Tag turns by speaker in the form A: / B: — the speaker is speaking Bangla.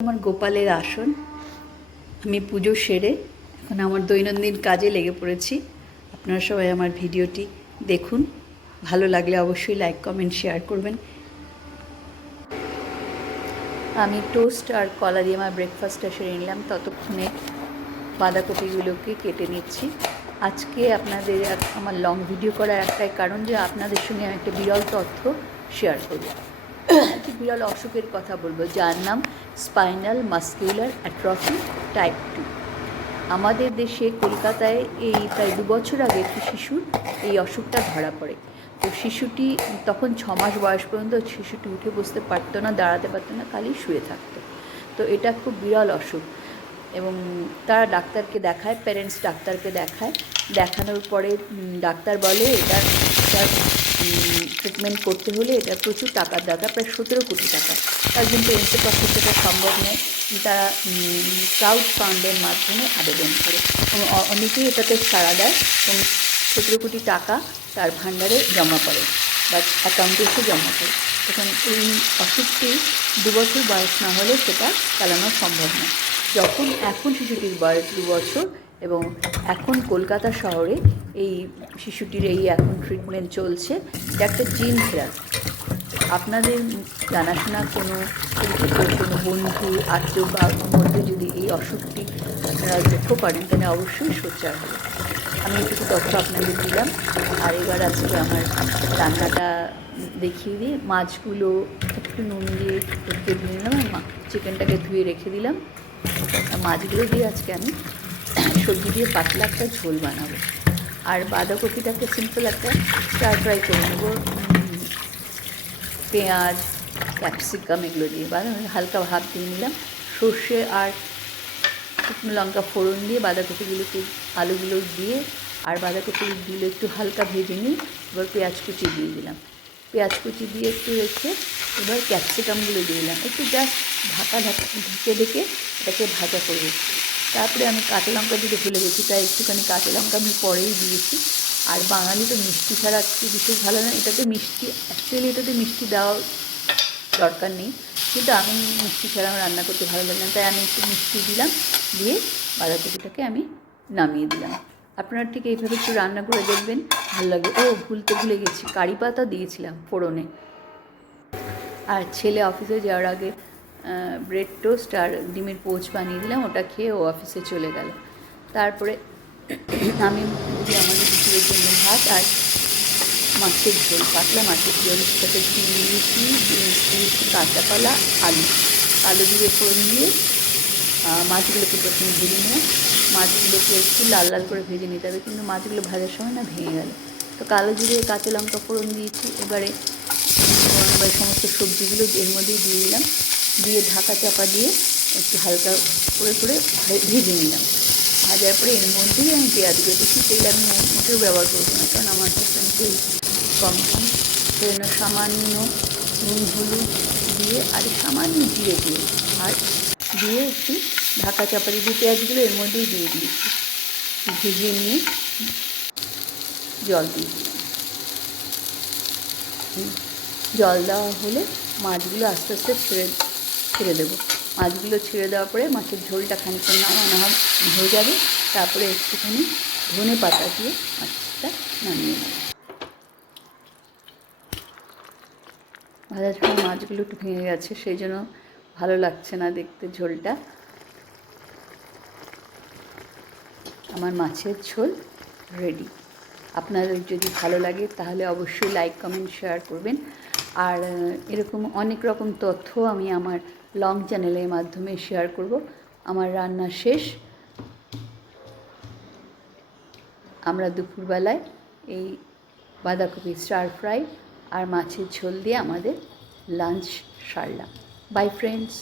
A: আমার গোপালের আসন। আমি পুজো সেরে এখন আমার দৈনন্দিন কাজে লেগে পড়েছি। আপনারা সবাই আমার ভিডিওটি দেখুন। ভালো লাগলে অবশ্যই লাইক কমেন্ট শেয়ার করবেন। আমি টোস্ট আর কলা দিয়ে আমার ব্রেকফাস্টটা সেরে নিলাম। ততক্ষণে বাঁধাকপিগুলোকে কেটে নিচ্ছি। আজকে আপনাদের আমার লং ভিডিও করার একটাই কারণ যে আপনাদের সঙ্গে আমি একটা বিরল তথ্য শেয়ার করব। একটি বিরল অসুখের কথা বলব, যার নাম spinal muscular atrophy type two. আমাদের দেশে কলকাতায় এই প্রায় দু বছর আগে একটি শিশুর এই অসুখটা ধরা পড়ে। তো শিশুটি তখন ছ মাস বয়স পর্যন্ত শিশুটি উঠে বসতে পারতো না, দাঁড়াতে পারতো না, খালি শুয়ে থাকতো। তো এটা খুব বিরল অসুখ এবং তারা ডাক্তারকে দেখায় প্যারেন্টস ডাক্তারকে দেখায়। দেখানোর পরে ডাক্তার বলে এটা ট্রিটমেন্ট করতে হলে এটা প্রচুর টাকার দরকার, প্রায় সতেরো কোটি টাকা। তার জন্য পেরেন্টসের পক্ষে সম্ভব নয়। তারা ক্রাউড ফান্ডের মাধ্যমে আবেদন করে। এবং অনেকেই এটাতে সাড়া দেয় এবং সতেরো কোটি টাকা তার ভাণ্ডারে জমা করে বা অ্যাকাউন্টে এসে জমা করে। তখন এই অসুখটি দু বছর বয়স না হলে সেটা চালানো সম্ভব নয়। যখন, এখন শিশুটির বয়স দু বছর এবং এখন কলকাতা শহরে এই শিশুটির এই এখন ট্রিটমেন্ট চলছে। এটা একটা জিন থেরাপি আপনাদের জানাশোনা কোনো কোনো বন্ধু, আত্মীয় বা মধ্যে যদি এই অসুখটি আপনারা লক্ষ্য করেন, তাহলে অবশ্যই সোচ্চার হবে আমি এটুকু তথ্য আপনাদের দিলাম। আর এবার আজকে আমার রান্নাটা দেখিয়ে দিয়ে মাছগুলো একটু নুন দিয়ে নিলাম আর মা- চিকেনটাকে ধুয়ে রেখে দিলাম। মাছগুলো দিয়ে আজকে আমি সবজি দিয়ে পাতলা একটা ঝোল বানাবো। আর বাঁধাকপিটাকে সিম্পল একটা স্টার ফ্রাই করে নেব। পেঁয়াজ ক্যাপসিকাম এগুলো দিয়ে বা হালকা ভাব দিয়ে নিলাম। সর্ষে আর শুকনো লঙ্কা ফোড়ন দিয়ে বাঁধাকপিগুলোকে, আলুগুলো দিয়ে আর বাঁধাকপিগুলো একটু হালকা ভেজে নিই এবার পেঁয়াজ কুচি দিয়ে দিলাম। পেঁয়াজ কুচি দিয়ে একটু রেখে এবার ক্যাপসিকামগুলো দিয়ে দিলাম। একটু জাস্ট ঢাকা ঢাকা, ঢেকে ঢেকে এটাকে ভাজা করব তারপরে আমি কাঁচা লঙ্কা দিতে ভুলে গেছি তাই একটুখানি কাঁচা লঙ্কা আমি পরেই দিয়েছি। আর বাঙালি তো মিষ্টি ছাড়া কিছু বিশেষ ভালো না, এটাতে মিষ্টি অ্যাকচুয়ালি এটাতে মিষ্টি দেওয়া দরকার নেই। কিন্তু আমি মিষ্টি ছাড়া আমার রান্না করতে ভালো লাগে না, তাই আমি একটু মিষ্টি দিলাম, দিয়ে বাঁধাকপিটাকে আমি নামিয়ে দিলাম। আপনারা ঠিক এইভাবে একটু রান্না করে দেখবেন, ভালো লাগে। ও, ভুলতে ভুলে গেছি, কারি পাতা দিয়েছিলাম ফোড়নে। আর ছেলে অফিসে যাওয়ার আগে ব্রেড টোস্ট আর ডিমের পোচ বানিয়ে দিলাম, ওটা খেয়ে ও অফিসে চলে গেল। তারপরে আমি আমাদের দুপুরের জন্য ভাত আর মাছের ঝোল, পাতলা মাছের ঝোল দিয়েছি বিনস দিয়েছি কাঁচাকলা আলু। আলু দিয়ে ফোড়ন দিয়ে মাছগুলোকে প্রথমে ভেজে নিয়ে, মাছগুলোকে একটু লাল লাল করে ভেজে নিতে হবে, কিন্তু মাছগুলো ভাজার সময় না ভেঙে গেল। তো কালো জিরে, কাঁচা লঙ্কা ফোড়ন দিয়েছি, এবারে সমস্ত সবজিগুলো এর মধ্যেই দিয়ে দিলাম। দিয়ে ঢাকা চাপা দিয়ে একটু হালকা করে করে ভেজে নিলাম। ভাজার পরে এর মধ্যেই আমি পেঁয়াজগুলো বেশি তেল আমি মোটেও ব্যবহার করব না, কারণ আমার ভীষণ তেল কম কম। সেই জন্য সামান্য নুন, হলুদ দিয়ে আর সামান্য জিরে দিয়ে আর দিয়ে একটু ঢাকা চাপা দিয়ে পেঁয়াজগুলো এর মধ্যেই দিয়ে দিয়েছি ভিজিয়ে নিয়ে জল দিয়ে দিলাম। জল দেওয়া হলে মাছগুলো আস্তে আস্তে ছেড়ে ছেড়ে দেবো। মাছগুলো ছেড়ে দেওয়ার পরে মাছের ঝোলটা খানিকক্ষণ নামানো হয়ে যাবে। তারপরে একটুখানি ধনে পাতা দিয়ে মাছটা নামিয়ে নেব। ভাজার সময় মাছগুলো একটু ভেঙে গেছে, সেই জন্য ভালো লাগছে না দেখতে ঝোলটা। আমার মাছের ঝোল রেডি আপনাদের যদি ভালো লাগে তাহলে অবশ্যই লাইক কমেন্ট শেয়ার করবেন। আর এরকম অনেক রকম তথ্য আমি আমার লং চ্যানেলের মাধ্যমে শেয়ার করব। আমার রান্না শেষ। আমরা দুপুরবেলায় এই বাঁধাকপি স্টার ফ্রাই আর মাছের ঝোল দিয়ে আমাদের লাঞ্চ সারলাম। By friends